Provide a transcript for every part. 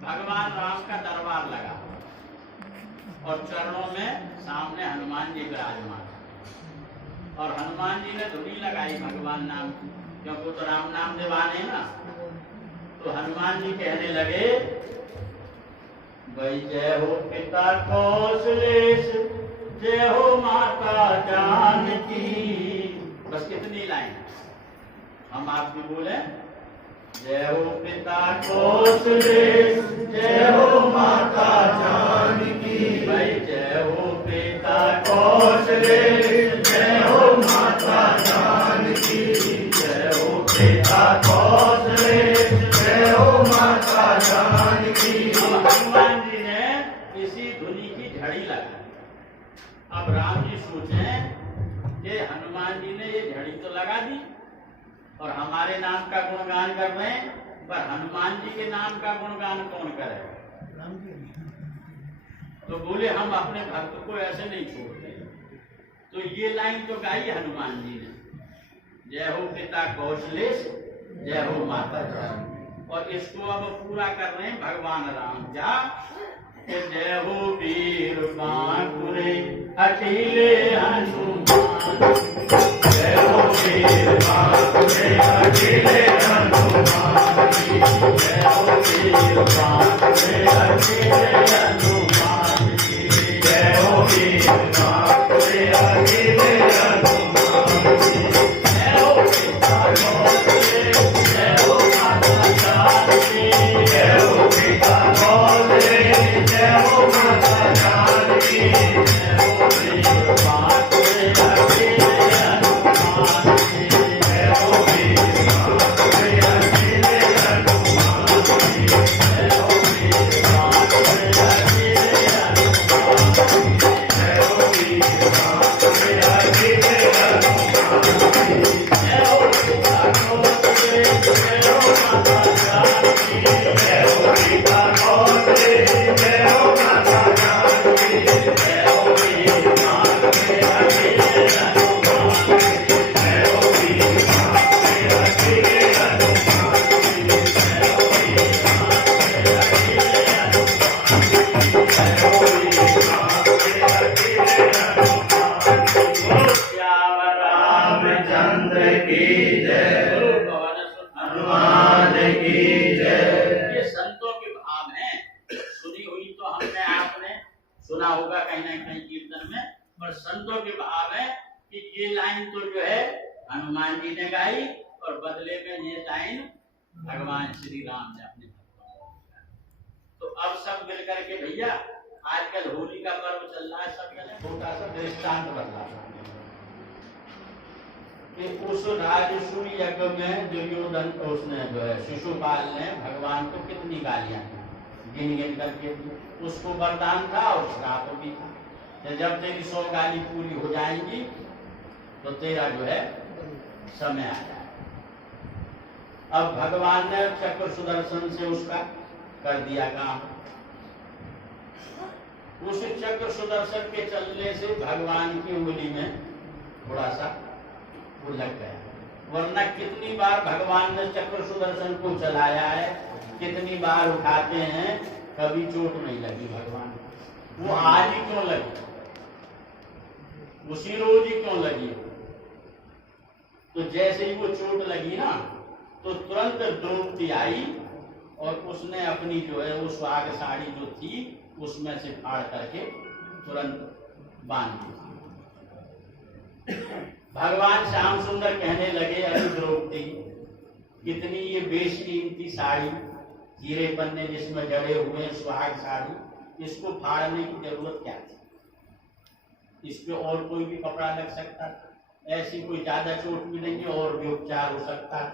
भगवान राम का दरबार लगा और चरणों में सामने हनुमान जी विराजमान, और हनुमान जी ने धुनी लगाई भगवान नाम की, क्योंकि तो राम नाम दीवान है ना। तो हनुमान जी कहने लगे, भाई जय हो पिता कौशलेश, जय हो माता जानकी। बस कितनी लाइन हम आप भी बोले, जय हो पिता कौशलेश, जय हो माता जानकी। भाई जय हो पिता कौशलेश, जय हो माता जानकी। जय हो पिता कौशलेश, जय हो माता जानकी। अब हनुमान जी ने इसी धुनी की झड़ी लगाई। अब राम जी सोचें कि हनुमान जी ने ये झड़ी तो लगा दी और हमारे नाम का गुणगान कर रहे हैं, पर हनुमान जी के नाम का गुणगान कौन करे? तो बोले हम अपने भक्त को ऐसे नहीं छोड़ते। तो ये लाइन तो गाई हनुमान जी ने, जय हो पिता कौशलेश, जय हो माता जानकी। और इसको अब पूरा कर रहे हैं भगवान राम। जा जय हो वीर बांकुरे अकेले हनुमान, जय हो वीर बांकुरे अकेले हनुमान, जय हो वीर बांकुरे अकेले हनुमान, जय हो वीर बांकुरे अकेले हनुमान, जय हो पिता कौशलेश, जय हो माता जानकी। जय हो पिता कौशलेश, जय हो माता जानकी। जय हो वीर बांकुरे अकेले हनुमान, जय हो वीर बांकुरे अकेले हनुमान, जय हो वीर बांकुरे अकेले हनुमान, जय हो वीर बांकुरे अकेले हनुमान, जय हो पिता कौशलेश, जय हो माता जानकी। जय हो पिता कौशलेश, जय हो माता जानकी। जय हो वीर बांकुरे अकेले हनुमान, जय हो वीर बांकुरे अकेले हनुमान, जय हो वीर बांकुरे अकेले हनुमान, जय हो वीर बांकुरे अकेले हनुमान। बोलो श्याम रामचंद्र की जय, बोलो पवन सुत हनुमान की जय। ये संतों के भाव हैं, सुनी हुई तो हमने आपने सुना होगा कहीं ना कहीं कीर्तन में, पर संतों के भाव है कि ये लाइन तो जो है हनुमान जी ने गाई और बदले में ये लाइन भगवान श्री राम ने अपने भक्तों को गाई। तो अब सब मिलकर के भैया, आजकल होली का पर्व चल रहा है, सब जने छोटा सा दृष्टांत बदला कि उस राजसूय यज्ञ में दुर्योधन को उसने जो है शिशुपाल ने भगवान को कितनी गालियां गिन गिन करके दी। उसको वरदान था और श्राप भी था कि जब तेरी 100 गाली पूरी हो जाएंगी तो तेरा जो है समय आ जाए। अब भगवान ने चक्र सुदर्शन से उसका कर दिया काम। उस चक्र सुदर्शन के चलने से भगवान की उंगली में थोड़ा सा वो लग गया, वरना कितनी बार भगवान ने चक्र सुदर्शन को चलाया है, कितनी बार उठाते हैं, कभी चोट नहीं लगी भगवान को। वो आज ही क्यों लगी, उसी रोज ही क्यों लगी? तो जैसे ही वो चोट लगी ना, तो तुरंत द्रौपदी आई और उसने अपनी जो है वो सुहाग साड़ी जो थी उसमें से फाड़ करके तुरंत बांध दी। भगवान श्याम सुंदर कहने लगे, अरे द्रौपदी, कितनी ये बेशकीमती साड़ी, हीरे पन्ने जिसमें जड़े हुए सुहाग साड़ी, इसको फाड़ने की जरूरत क्या थी? इस पे और कोई भी कपड़ा लग सकता था, ऐसी कोई ज्यादा चोट भी नहीं है, और भी उपचार हो सकता है।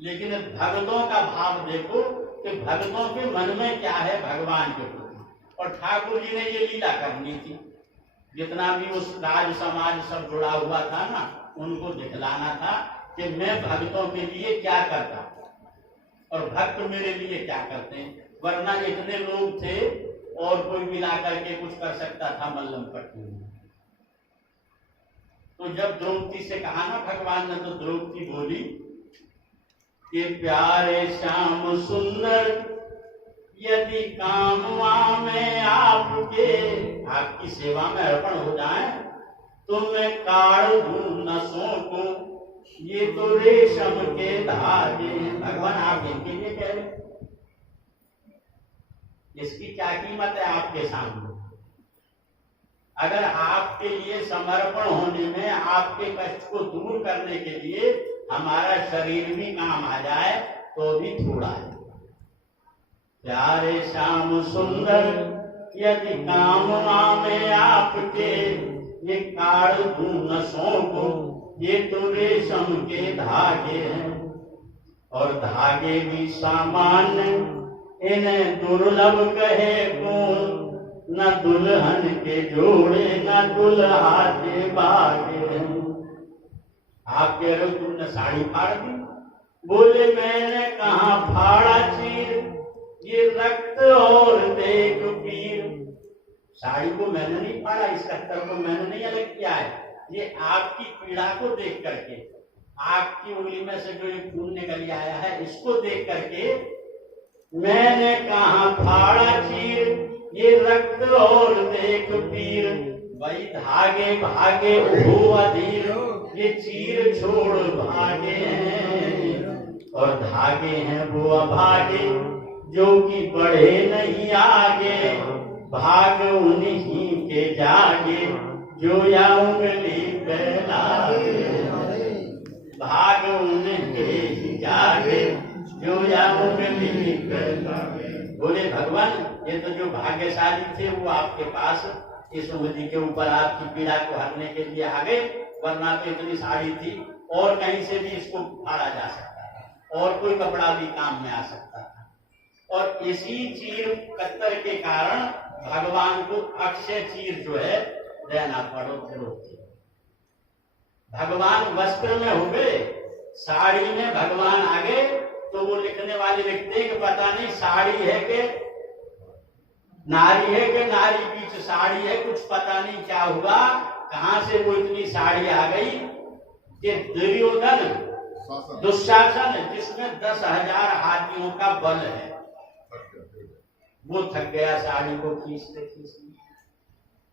लेकिन भक्तों का भाव देखो कि भक्तों के मन में क्या है भगवान के प्रति। और ठाकुर जी ने ये लीला करनी थी, जितना भी उस राज समाज सब जुड़ा हुआ था ना, उनको दिखलाना था कि मैं भक्तों के लिए क्या करता और भक्त मेरे लिए क्या करते हैं। वरना इतने लोग थे और कोई मिला करके कुछ कर सकता था मल्लम पट्टी में। तो जब द्रौपदी से कहा ना भगवान ने, तो द्रौपदी बोली कि प्यारे श्याम सुंदर यदि कामवा में आपके, आपकी सेवा में अर्पण हो जाए तो मैं काढ़ दूं नसों को, ये तो रेशम के धागे। भगवान आप इनके लिए कह रहे, इसकी क्या कीमत है आपके सामने? अगर आपके लिए समर्पण होने में, आपके कष्ट को दूर करने के लिए हमारा शरीर भी काम आ जाए तो भी थोड़ा है। प्यारे श्याम सुंदर यदि कामना में आपके, ये काढ़ दूं नसों को, ये तो रेशम के धागे हैं। और धागे भी सामान्य, इन्हें दुर्लभ कहे कौन, न दुल्हन के जोड़े न दुल्हा के बागे। आप कह रहे हो तुमने साड़ी फाड़ दी, बोले मैंने कहा फाड़ा चीर, ये रक्त और देख पीर। साड़ी को मैंने नहीं फाड़ा, इस कत्तर को मैंने नहीं अलग किया है, ये आपकी पीड़ा को देख करके, आपकी उंगली में से जो ये खून निकल आया है इसको देख करके मैंने कहा फाड़ा चीर, ये रक्त और देख पीर। वही धागे भागे हो अधीर, ये चीर छोड़ भागे हैं। और धागे हैं वो अभागे, जो कि बढ़े नहीं आगे, भाग उन्हीं के जागे, जो या उंगली फैलागे। भाग उनके ही जागे, जो या उंगली फैलागे। बोले भगवान ये तो जो भाग्यशाली थे वो आपके पास इस उंगली के ऊपर आपकी पीड़ा को हरने के लिए आ गए, वरना तो इतनी साड़ी थी और कहीं से भी इसको फाड़ा जा सकता था और कोई कपड़ा भी काम में आ सकता था। और इसी चीर कत्तर के कारण भगवान को अक्षय चीर जो है देना पड़ो। भगवान वस्त्र में हो गए, साड़ी में भगवान आ गए, तो वो लिखने वाले लिखते हैं कि पता नहीं साड़ी है कि नारी है कि नारी बीच साड़ी है, कुछ पता नहीं क्या हुआ, कहां से वो इतनी साड़ी आ गई कि दुर्योधन दुशासन जिसमें 10,000 हाथियों का बल है, वो थक गया साड़ी को खींचते खींचते।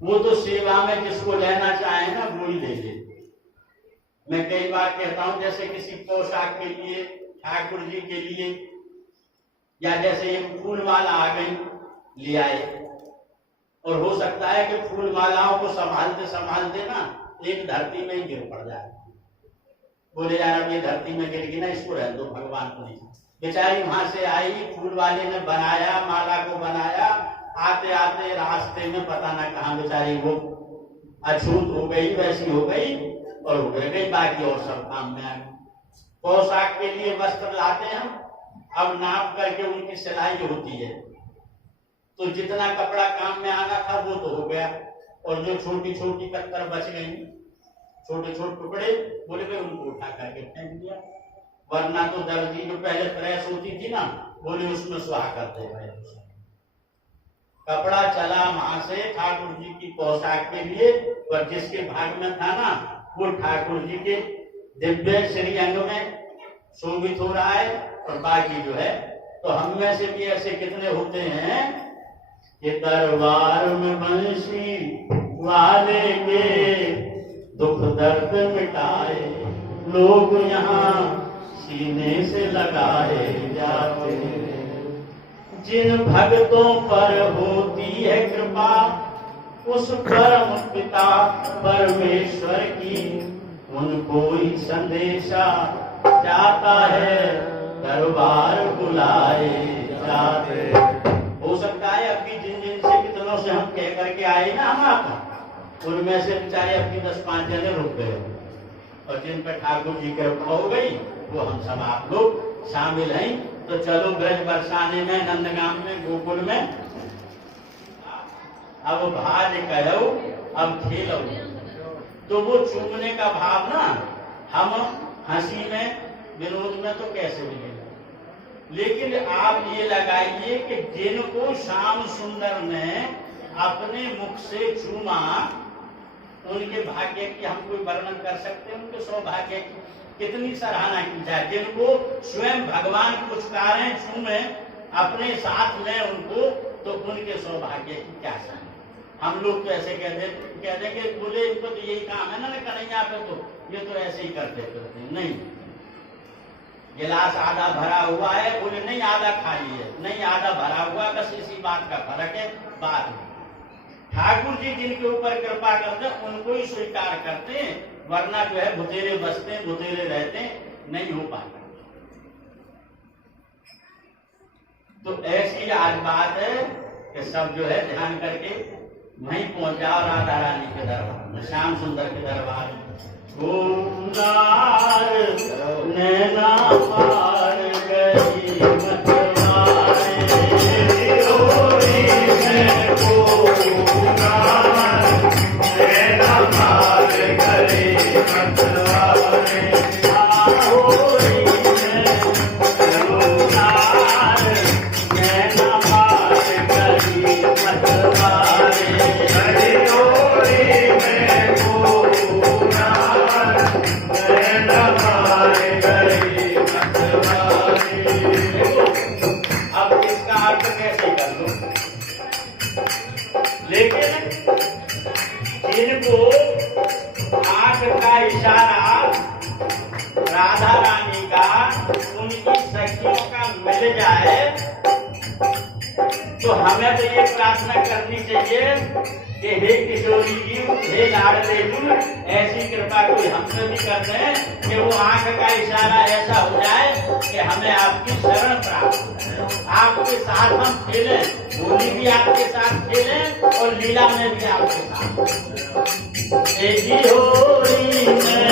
वो तो सेवा में जिसको लेना चाहे ना वो ही ले लेते। मैं कई बार कहता हूं जैसे किसी पोशाक के लिए, ठाकुर जी के लिए, या जैसे एक फूल माला आ गई ले आए, और हो सकता है कि फूल मालाओं को संभालते संभालते ना एक धरती में ही गिर पड़ जाए। बोले यार अब ये धरती में गिर गई ना, इसको रह दो, भगवान को नहीं। बेचारी वहां से आई, फूल वाले ने बनाया, माला को बनाया, आते आते रास्ते में पता ना कहां बेचारी वो अछूत हो गई, वैसी हो गई और उड़ गई, बाकी और सब काम में आ गई। पोशाक के लिए वस्त्र लाते हैं हम, अब नाप करके उनकी सिलाई होती है, तो जितना कपड़ा काम में आना था वो तो हो गया, और जो छोटी छोटी कत्तर बच गई, छोटे छोटे टुकड़े, बोले भाई उनको उठा करके फेंक दिया। वरना तो दर्जी जो पहले प्रेस होती थी ना, बोले उसमें सुहा करते भाई। कपड़ा चला वहां से ठाकुर जी की पोशाक के लिए, पर जिसके भाग में था ना वो ठाकुर जी के दिव्य श्री अंग में शोभित हो रहा है, और बाकी जो है तो हम में से भी ऐसे कितने होते हैं कि दरबार में बंसी वाले के दुख दर्द मिटाए, लोग यहाँ सीने से लगाए जाते। जिन भक्तों पर होती है कृपा, उस परम पिता परमेश्वर की, उनको ही संदेशा जाता है, दरबार बुलाए जाते। हो सकता है अभी जिन जिन से कितनों से हम कह करके आए ना हम आपका, उनमें से बेचारे अपनी 10-5 जने रुक गए, और जिन पर ठाकुर जी कृपा हो गई वो हम सब आप लोग शामिल हैं। तो चलो ब्रज बरसाने में, नंदगाम में, गोकुल में अब भाज करो, अब खेलो। तो वो चूमने का भाव ना हम हंसी में, विनोद में तो कैसे मिलेगा, लेकिन आप ये लगाइए कि जिनको श्याम सुंदर ने अपने मुख से चूमा, उनके भाग्य की हम कोई वर्णन कर सकते हैं, उनके सौभाग्य की कितनी सराहना की जाए। जिनको स्वयं भगवान पुचकारें, चूमे, अपने साथ लें उनको, तो उनके सौभाग्य की क्या शान। हम लोग तो ऐसे कह देंगे बोले इनको तो यही काम है ना कन्हैया पे, तो ये तो ऐसे ही करते नहीं। गिलास आधा भरा हुआ है, बोले नहीं आधा खाली है, नहीं आधा भरा हुआ, बस इसी बात का फर्क है। बात ठाकुर जी जिनके ऊपर कृपा करते हैं उनको ही स्वीकार करते हैं, वरना जो है भुतेरे बसते हैं, भुतेरे रहते हैं, नहीं हो पाता। तो ऐसी आज बात है कि सब जो है ध्यान करके वहीं पहुंच जाओ राधा रानी के दरबार, श्याम सुंदर के दरबार। नैना पार गई मतवारे, नैना पार गई मतवारे, नैना पार गई मतवारे, अब इसका अर्थ कैसे कर लो, लेकिन जिनको आंख का इशारा राधा रानी का उनकी सखियों का मिल जाए, तो हमें तो ये प्रार्थना करनी चाहिए कि हे किशोरी जी, हे लाडले जी, ऐसी कृपा कोई हमसे भी कर दे कि वो आंख का इशारा ऐसा हो जाए कि हमें आपकी शरण प्राप्त हो, आपके साथ हम खेलें, होली भी आपके साथ खेलें और लीला में भी आपके साथ। ऐसी होली में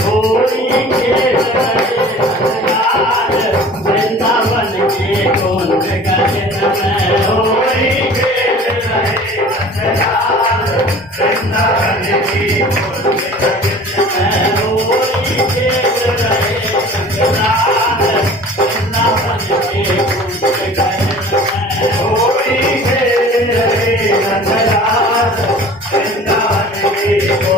Holy Thank you.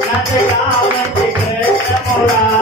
Nat gaon Krishna Murari